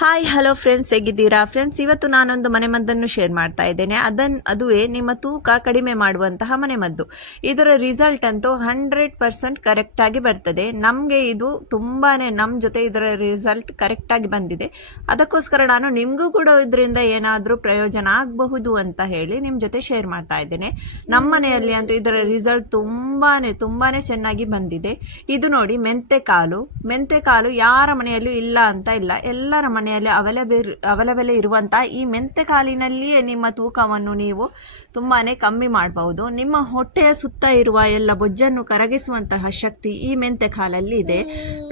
Hi hello friends, ಹೇಗಿದ್ದೀರಾ friends? ಇವತ್ತು ನಾನೊಂದು ಮನೆಮದ್ದನ್ನು ಶೇರ್ ಮಾಡ್ತಾ ಇದ್ದೇನೆ. ಅದುವೇ ನಿಮ್ಮ ತೂಕ ಕಡಿಮೆ ಮಾಡುವಂತಹ ಮನೆಮದ್ದು. ಇದರ ರಿಸಲ್ಟ್ ಅಂತೂ 100% ಕರೆಕ್ಟಾಗಿ ಬರ್ತದೆ. ನಮಗೆ ಇದು ತುಂಬಾ ನಮ್ಮ ಜೊತೆ ಇದರ ರಿಸಲ್ಟ್ ಕರೆಕ್ಟಾಗಿ ಬಂದಿದೆ. ಅದಕ್ಕೋಸ್ಕರ ನಾನು ನಿಮಗೂ ಕೂಡ ಇದರಿಂದ ಏನಾದರೂ ಪ್ರಯೋಜನ ಆಗಬಹುದು ಅಂತ ಹೇಳಿ ನಿಮ್ಮ ಜೊತೆ ಶೇರ್ ಮಾಡ್ತಾ ಇದ್ದೇನೆ. ನಮ್ಮ ಮನೆಯಲ್ಲಿ ಅಂತೂ ಇದರ ರಿಸಲ್ಟ್ ತುಂಬಾ ಚೆನ್ನಾಗಿ ಬಂದಿದೆ. ಇದು ನೋಡಿ, ಮೆಂತೆಕಾಲು ಯಾರ ಮನೆಯಲ್ಲೂ ಇಲ್ಲ ಅಂತ ಇಲ್ಲ, ಎಲ್ಲರ ಮನೆಯಲ್ಲಿ ಅವೈಲೇಬಲ್ ಇರುವಂತಹ ಈ ಮೆಂತೆಕಾಲಿನಲ್ಲಿಯೇ ನಿಮ್ಮ ತೂಕವನ್ನು ನೀವು ತುಂಬಾನೇ ಕಮ್ಮಿ ಮಾಡಬಹುದು. ನಿಮ್ಮ ಹೊಟ್ಟೆಯ ಸುತ್ತ ಇರುವ ಎಲ್ಲ ಬೊಜ್ಜನ್ನು ಕರಗಿಸುವಂತಹ ಶಕ್ತಿ ಈ ಮೆಂತೆಕಾಲಲ್ಲಿ ಇದೆ.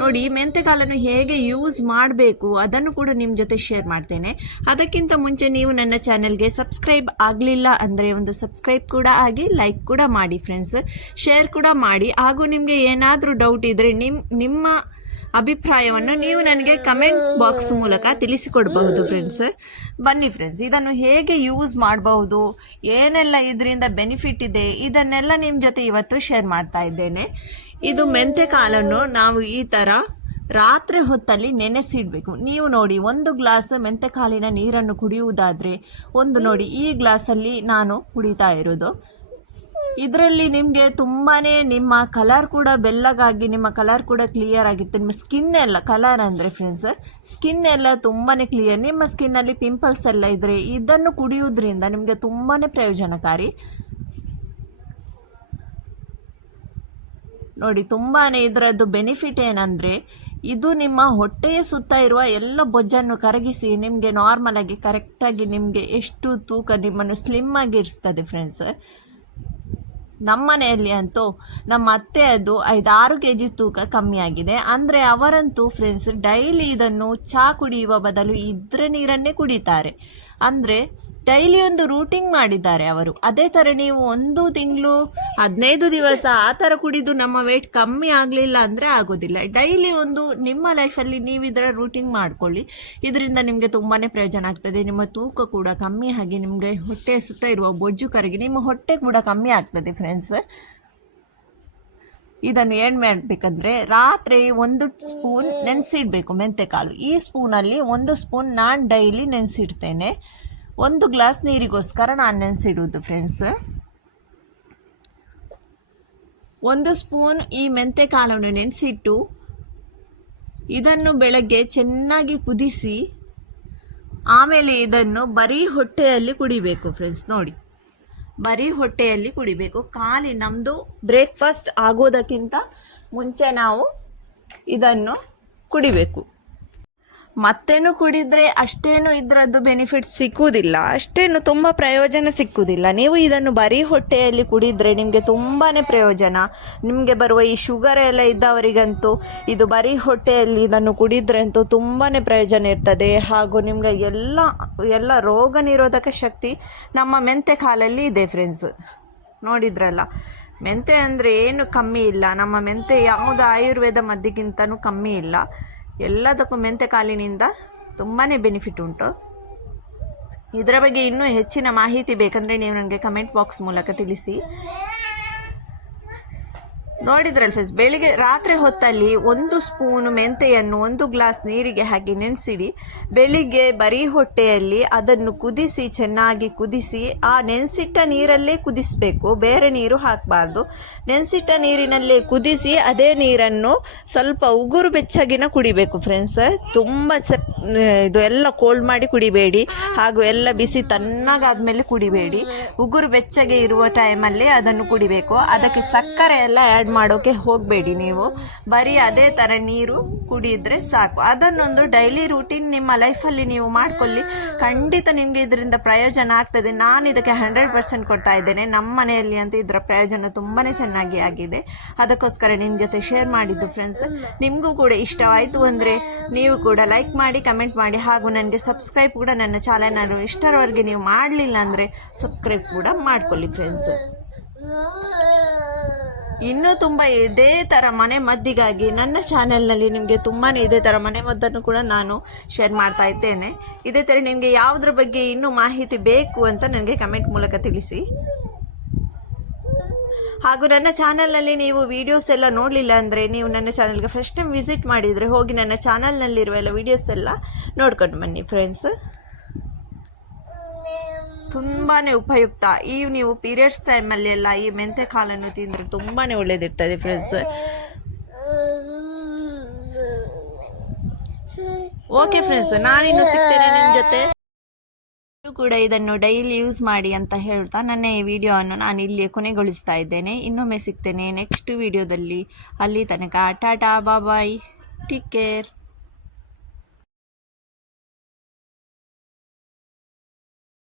ನೋಡಿ, ಈ ಮೆಂತೆಕಾಲನ್ನು ಹೇಗೆ ಯೂಸ್ ಮಾಡಬೇಕು ಅದನ್ನು ಕೂಡ ನಿಮ್ಮ ಜೊತೆ ಶೇರ್ ಮಾಡ್ತೇನೆ. ಅದಕ್ಕಿಂತ ಮುಂಚೆ ನೀವು ನನ್ನ ಚಾನೆಲ್ಗೆ ಸಬ್ಸ್ಕ್ರೈಬ್ ಆಗಲಿಲ್ಲ ಅಂದರೆ ಒಂದು ಸಬ್ಸ್ಕ್ರೈಬ್ ಕೂಡ ಆಗಿ, ಲೈಕ್ ಕೂಡ ಮಾಡಿ ಫ್ರೆಂಡ್ಸ್, ಶೇರ್ ಕೂಡ ಮಾಡಿ. ಹಾಗೂ ನಿಮಗೆ ಏನಾದರೂ ಡೌಟ್ ಇದ್ದರೆ ನಿಮ್ಮ ಅಭಿಪ್ರಾಯವನ್ನು ನೀವು ನನಗೆ ಕಮೆಂಟ್ ಬಾಕ್ಸ್ ಮೂಲಕ ತಿಳಿಸಿಕೊಡಬಹುದು ಫ್ರೆಂಡ್ಸ್. ಬನ್ನಿ ಫ್ರೆಂಡ್ಸ್, ಇದನ್ನು ಹೇಗೆ ಯೂಸ್ ಮಾಡಬಹುದು, ಏನೆಲ್ಲ ಇದರಿಂದ ಬೆನಿಫಿಟ್ ಇದೆ, ಇದನ್ನೆಲ್ಲ ನಿಮ್ಮ ಜೊತೆ ಇವತ್ತು ಶೇರ್ ಮಾಡ್ತಾ ಇದ್ದೇನೆ. ಇದು ಮೆಂತೆಕಾಲನ್ನು ನಾವು ಈ ಥರ ರಾತ್ರಿ ಹೊತ್ತಲ್ಲಿ ನೆನೆಸಿಡಬೇಕು. ನೀವು ನೋಡಿ, 1 ಗ್ಲಾಸ್ ಮೆಂತೆಕಾಲಿನ ನೀರನ್ನು ಕುಡಿಯುವುದಾದರೆ ನೋಡಿ, ಈ ಗ್ಲಾಸಲ್ಲಿ ನಾನು ಕುಡಿತಾ ಇರೋದು. ಇದರಲ್ಲಿ ನಿಮಗೆ ತುಂಬಾ ನಿಮ್ಮ ಕಲರ್ ಕೂಡ ಬೆಲ್ಲಗಾಗಿ ನಿಮ್ಮ ಕಲರ್ ಕೂಡ ಕ್ಲಿಯರ್ ಆಗಿರುತ್ತೆ. ನಿಮ್ಮ ಸ್ಕಿನ್ ಎಲ್ಲ ಕಲರ್ ಅಂದರೆ ಫ್ರೆಂಡ್ಸ್, ಸ್ಕಿನ್ ಎಲ್ಲ ತುಂಬಾ ಕ್ಲಿಯರ್. ನಿಮ್ಮ ಸ್ಕಿನ್ನಲ್ಲಿ ಪಿಂಪಲ್ಸ್ ಎಲ್ಲ ಇದ್ದರೆ ಇದನ್ನು ಕುಡಿಯೋದ್ರಿಂದ ನಿಮಗೆ ತುಂಬಾ ಪ್ರಯೋಜನಕಾರಿ. ನೋಡಿ, ತುಂಬಾ ಇದರದ್ದು ಬೆನಿಫಿಟ್ ಏನಂದರೆ, ಇದು ನಿಮ್ಮ ಹೊಟ್ಟೆಯ ಸುತ್ತ ಇರುವ ಎಲ್ಲ ಬೊಜ್ಜನ್ನು ಕರಗಿಸಿ ನಿಮಗೆ ನಾರ್ಮಲ್ ಆಗಿ ಕರೆಕ್ಟಾಗಿ ನಿಮಗೆ ಎಷ್ಟು ತೂಕ ನಿಮ್ಮನ್ನು ಸ್ಲಿಮ್ ಆಗಿರಿಸ್ತದೆ ಫ್ರೆಂಡ್ಸ್. ನಮ್ಮ ಮನೆಯಲ್ಲಿ ಅಂತೂ ನಮ್ಮ ಅತ್ತೆಯದು 5-6 kg ತೂಕ ಕಮ್ಮಿ ಆಗಿದೆ. ಅಂದರೆ ಅವರಂತೂ ಫ್ರೆಂಡ್ಸ್ ಡೈಲಿ ಇದನ್ನು ಚಹಾ ಕುಡಿಯುವ ಬದಲು ಇದರ ನೀರನ್ನೇ ಕುಡಿತಾರೆ. ಅಂದರೆ ಡೈಲಿ ಒಂದು ರೂಟೀನ್ ಮಾಡಿದ್ದಾರೆ ಅವರು. ಅದೇ ಥರ ನೀವು 1 ತಿಂಗಳು 15 ದಿವಸ ಆ ಥರ ಕುಡಿದು ನಮ್ಮ ವೇಟ್ ಕಮ್ಮಿ ಆಗಲಿಲ್ಲ ಅಂದರೆ ಆಗೋದಿಲ್ಲ. ಡೈಲಿ ನಿಮ್ಮ ಲೈಫಲ್ಲಿ ನೀವು ಇದರ ರೂಟೀನ್ ಮಾಡ್ಕೊಳ್ಳಿ. ಇದರಿಂದ ನಿಮಗೆ ತುಂಬಾ ಪ್ರಯೋಜನ ಆಗ್ತದೆ. ನಿಮ್ಮ ತೂಕ ಕೂಡ ಕಮ್ಮಿ ಆಗಿ ನಿಮಗೆ ಹೊಟ್ಟೆ ಸುತ್ತ ಇರುವ ಬೊಜ್ಜು ಕರಗಿ ನಿಮ್ಮ ಹೊಟ್ಟೆ ಕೂಡ ಕಮ್ಮಿ ಆಗ್ತದೆ ಫ್ರೆಂಡ್ಸ್. ಇದನ್ನು ಏನು ಮಾಡಬೇಕಂದ್ರೆ, ರಾತ್ರಿ 1 ಸ್ಪೂನ್ ನೆನೆಸಿಡಬೇಕು ಮೆಂತೆಕಾಲು. ಈ ಸ್ಪೂನಲ್ಲಿ 1 ಸ್ಪೂನ್ ನಾನು ಡೈಲಿ ನೆನೆಸಿಡ್ತೇನೆ. 1 ಗ್ಲಾಸ್ ನೀರಿಗೋಸ್ಕರ ನಾನು ನೆನೆಸಿಡುವುದು ಫ್ರೆಂಡ್ಸ್. 1 ಸ್ಪೂನ್ ಈ ಮೆಂತೆಕಾಲನ್ನು ನೆನೆಸಿಟ್ಟು ಇದನ್ನು ಬೆಳಗ್ಗೆ ಚೆನ್ನಾಗಿ ಕುದಿಸಿ ಆಮೇಲೆ ಇದನ್ನು ಬರೀ ಹೊಟ್ಟೆಯಲ್ಲಿ ಕುಡಿಬೇಕು ಫ್ರೆಂಡ್ಸ್. ನೋಡಿ, ಬರೀ ಹೊಟ್ಟೆಯಲ್ಲಿ ಕುಡಿಬೇಕು. ನಮ್ಮದು ಬ್ರೇಕ್ಫಾಸ್ಟ್ ಆಗೋದಕ್ಕಿಂತ ಮುಂಚೆ ನಾವು ಇದನ್ನು ಕುಡಿಬೇಕು. ಮತ್ತೇನು ಕುಡಿದ್ರೆ ಅಷ್ಟೇನು ಇದರದ್ದು ಬೆನಿಫಿಟ್ ಸಿಕ್ಕುವುದಿಲ್ಲ, ಅಷ್ಟೇನು ತುಂಬ ಪ್ರಯೋಜನ ಸಿಕ್ಕುವುದಿಲ್ಲ. ನೀವು ಇದನ್ನು ಬರೀ ಹೊಟ್ಟೆಯಲ್ಲಿ ಕುಡಿದರೆ ನಿಮಗೆ ತುಂಬಾ ಪ್ರಯೋಜನ. ನಿಮಗೆ ಬರುವ ಈ ಶುಗರ್ ಎಲ್ಲ ಇದ್ದವರಿಗಂತೂ ಇದು ಬರೀ ಹೊಟ್ಟೆಯಲ್ಲಿ ಇದನ್ನು ಕುಡಿದ್ರೆ ಅಂತೂ ತುಂಬಾ ಪ್ರಯೋಜನ ಇರ್ತದೆ. ಹಾಗೂ ನಿಮಗೆ ಎಲ್ಲ ರೋಗ ನಿರೋಧಕ ಶಕ್ತಿ ನಮ್ಮ ಮೆಂತೆಕಾಲಲ್ಲಿ ಇದೆ ಫ್ರೆಂಡ್ಸ್. ನೋಡಿದ್ರಲ್ಲ, ಮೆಂತೆ ಅಂದರೆ ಏನು ಕಮ್ಮಿ ಇಲ್ಲ. ನಮ್ಮ ಮೆಂತೆ ಯಾವುದು ಆಯುರ್ವೇದ ಮದ್ದಿಗಿಂತನೂ ಕಮ್ಮಿ ಇಲ್ಲ. ಎಲ್ಲದಕ್ಕೂ ಮೆಂತೆಕಾಲಿನಿಂದ ತುಂಬಾ ಬೆನಿಫಿಟ್ ಉಂಟು. ಇದರ ಬಗ್ಗೆ ಇನ್ನೂ ಹೆಚ್ಚಿನ ಮಾಹಿತಿ ಬೇಕಂದರೆ ನೀವು ನನಗೆ ಕಮೆಂಟ್ ಬಾಕ್ಸ್ ಮೂಲಕ ತಿಳಿಸಿ. ನೋಡಿದ್ರಲ್ಲ ಫ್ರೆಂಡ್ಸ್, ರಾತ್ರಿ ಹೊತ್ತಲ್ಲಿ 1 ಸ್ಪೂನ್ ಮೆಂತೆಯನ್ನು 1 ಗ್ಲಾಸ್ ನೀರಿಗೆ ಹಾಕಿ ನೆನೆಸಿಡಿ. ಬೆಳಿಗ್ಗೆ ಬರೀ ಹೊಟ್ಟೆಯಲ್ಲಿ ಅದನ್ನು ಕುದಿಸಿ, ಚೆನ್ನಾಗಿ ಕುದಿಸಿ, ಆ ನೆನೆಸಿಟ್ಟ ನೀರಲ್ಲೇ ಕುದಿಸಬೇಕು, ಬೇರೆ ನೀರು ಹಾಕಬಾರ್ದು. ನೆನೆಸಿಟ್ಟ ನೀರಿನಲ್ಲೇ ಕುದಿಸಿ ಅದೇ ನೀರನ್ನು ಸ್ವಲ್ಪ ಉಗುರು ಬೆಚ್ಚಗಿನ ಕುಡಿಬೇಕು ಫ್ರೆಂಡ್ಸ್. ತುಂಬ ಇದು ಎಲ್ಲ ಕೋಲ್ಡ್ ಮಾಡಿ ಕುಡಿಬೇಡಿ, ಹಾಗೂ ಎಲ್ಲ ಬಿಸಿ ತಣ್ಣಗಾದ್ಮೇಲೆ ಕುಡಿಬೇಡಿ. ಉಗುರು ಬೆಚ್ಚಗೆ ಇರುವ ಟೈಮಲ್ಲಿ ಅದನ್ನು ಕುಡಿಬೇಕು. ಅದಕ್ಕೆ ಸಕ್ಕರೆ ಎಲ್ಲ ಆ್ಯಡ್ ಮಾಡೋಕೆ ಹೋಗಬೇಡಿ. ನೀವು ಬರೀ ಅದೇ ಥರ ನೀರು ಕುಡಿದ್ರೆ ಸಾಕು. ಅದನ್ನೊಂದು ಡೈಲಿ ರೂಟೀನ್ ನಿಮ್ಮ ಲೈಫಲ್ಲಿ ನೀವು ಮಾಡ್ಕೊಳ್ಳಿ. ಖಂಡಿತ ನಿಮಗೆ ಇದರಿಂದ ಪ್ರಯೋಜನ ಆಗ್ತದೆ. ನಾನು ಇದಕ್ಕೆ 100% ಕೊಡ್ತಾ ಇದ್ದೇನೆ. ನಮ್ಮ ಮನೆಯಲ್ಲಿ ಅಂತೂ ಇದರ ಪ್ರಯೋಜನ ತುಂಬಾ ಚೆನ್ನಾಗಿ ಆಗಿದೆ. ಅದಕ್ಕೋಸ್ಕರ ನಿಮ್ಮ ಜೊತೆ ಶೇರ್ ಮಾಡಿದ್ದು ಫ್ರೆಂಡ್ಸ್. ನಿಮಗೂ ಕೂಡ ಇಷ್ಟವಾಯಿತು ಅಂದರೆ ನೀವು ಕೂಡ ಲೈಕ್ ಮಾಡಿ, ಕಮೆಂಟ್ ಮಾಡಿ, ಹಾಗೂ ನನಗೆ ಸಬ್ಸ್ಕ್ರೈಬ್ ಕೂಡ ನನ್ನ ಚಾನಲನ್ನು ಇಷ್ಟರವರೆಗೆ ನೀವು ಮಾಡಲಿಲ್ಲ ಅಂದರೆ ಸಬ್ಸ್ಕ್ರೈಬ್ ಕೂಡ ಮಾಡ್ಕೊಳ್ಳಿ ಫ್ರೆಂಡ್ಸ್. ಇನ್ನೂ ತುಂಬ ಇದೇ ಥರ ಮನೆ ಮದ್ದಿಗಾಗಿ ನನ್ನ ಚಾನೆಲ್ನಲ್ಲಿ ನಿಮಗೆ ತುಂಬಾ ಇದೇ ಥರ ಮನೆ ಮದ್ದನ್ನು ಕೂಡ ನಾನು ಶೇರ್ ಮಾಡ್ತಾ ಇದ್ದೇನೆ. ಇದೇ ಥರ ನಿಮಗೆ ಯಾವುದ್ರ ಬಗ್ಗೆ ಇನ್ನೂ ಮಾಹಿತಿ ಬೇಕು ಅಂತ ನನಗೆ ಕಮೆಂಟ್ ಮೂಲಕ ತಿಳಿಸಿ. ಹಾಗೂ ನನ್ನ ಚಾನಲ್ನಲ್ಲಿ ನೀವು ವೀಡಿಯೋಸ್ ಎಲ್ಲ ನೋಡಲಿಲ್ಲ ಅಂದರೆ ನೀವು ನನ್ನ ಚಾನಲ್ಗೆ ಫಸ್ಟ್ ಟೈಮ್ ವಿಸಿಟ್ ಮಾಡಿದರೆ ಹೋಗಿ ನನ್ನ ಚಾನಲ್ನಲ್ಲಿರುವ ಎಲ್ಲ ವೀಡಿಯೋಸ್ ಎಲ್ಲ ನೋಡ್ಕೊಂಡು ಬನ್ನಿ ಫ್ರೆಂಡ್ಸ್. ತುಂಬಾ ಉಪಯುಕ್ತ. ನೀವು ಪೀರಿಯಡ್ಸ್ ಟೈಮಲ್ಲಿ ಎಲ್ಲ ಈ ಮೆಂತೆ ಕಾಳನ್ನು ತಿಂದರೆ ತುಂಬಾ ಒಳ್ಳೆಯದಿರ್ತದೆ ಫ್ರೆಂಡ್ಸ್. ಓಕೆ ಫ್ರೆಂಡ್ಸ್, ನಾನಿನ್ನು ಸಿಗ್ತೇನೆ ನಿಮ್ಮ ಜೊತೆ. ನೀವು ಕೂಡ ಇದನ್ನು ಡೈಲಿ ಯೂಸ್ ಮಾಡಿ ಅಂತ ಹೇಳ್ತಾ ನನ್ನ ಈ ವಿಡಿಯೋವನ್ನು ನಾನು ಇಲ್ಲಿಯೇ ಕೊನೆಗೊಳಿಸ್ತಾ ಇದ್ದೇನೆ. ಇನ್ನೊಮ್ಮೆ ಸಿಗ್ತೇನೆ ನೆಕ್ಸ್ಟ್ ವಿಡಿಯೋದಲ್ಲಿ. ಅಲ್ಲಿ ತನಕ ಟಾಟಾ ಬಾಯ್, ಟೇಕ್ ಕೇರ್.